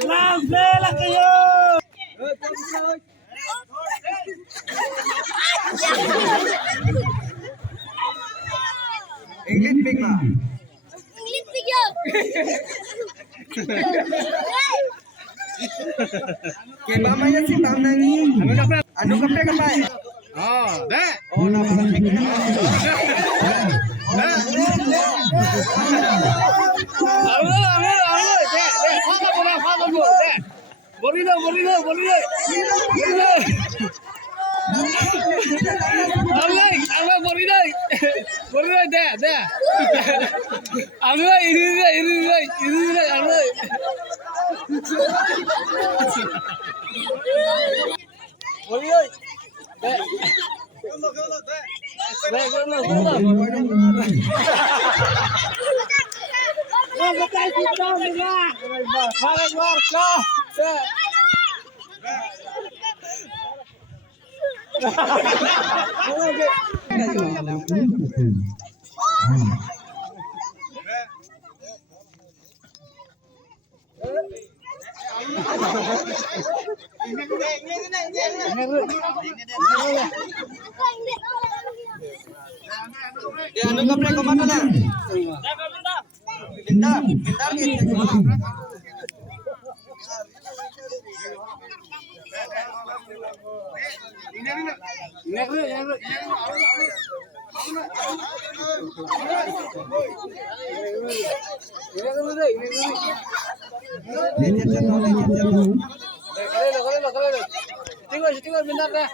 Lang kayo. English big ma. English big yo. Kaya mamaya si Tam nangi. Ano kape kapay? Oh, deh. Oh, na ba? Ya, ano ka pre, kumano na? Pintar gitu. Tinggal bentar dah.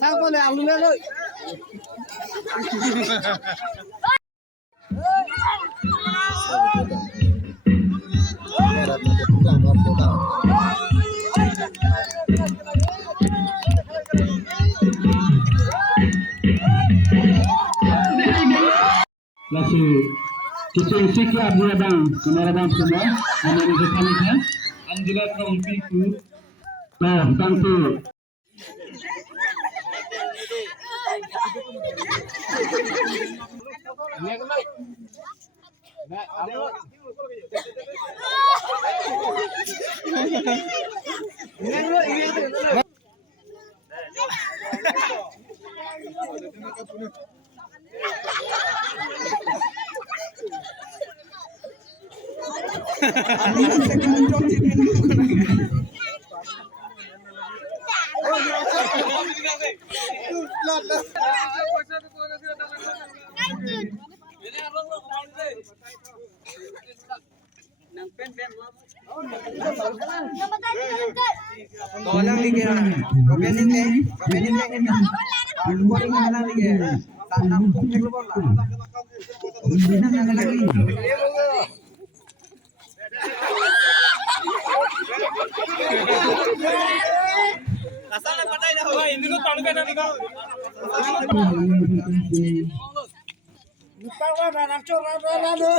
Sang con này ông lên ơi. Langsung kita siap menabang semua. Nama kita Angela Kauntiku. Nah, tentu. Tolong lagi ya. Opening lagi. Boring lang lagi. Tanam kung keluar lah. Ini lagi. Asal patay na hoy, hindi ko tanong ka na ikaw. Lupa na nang chora na no.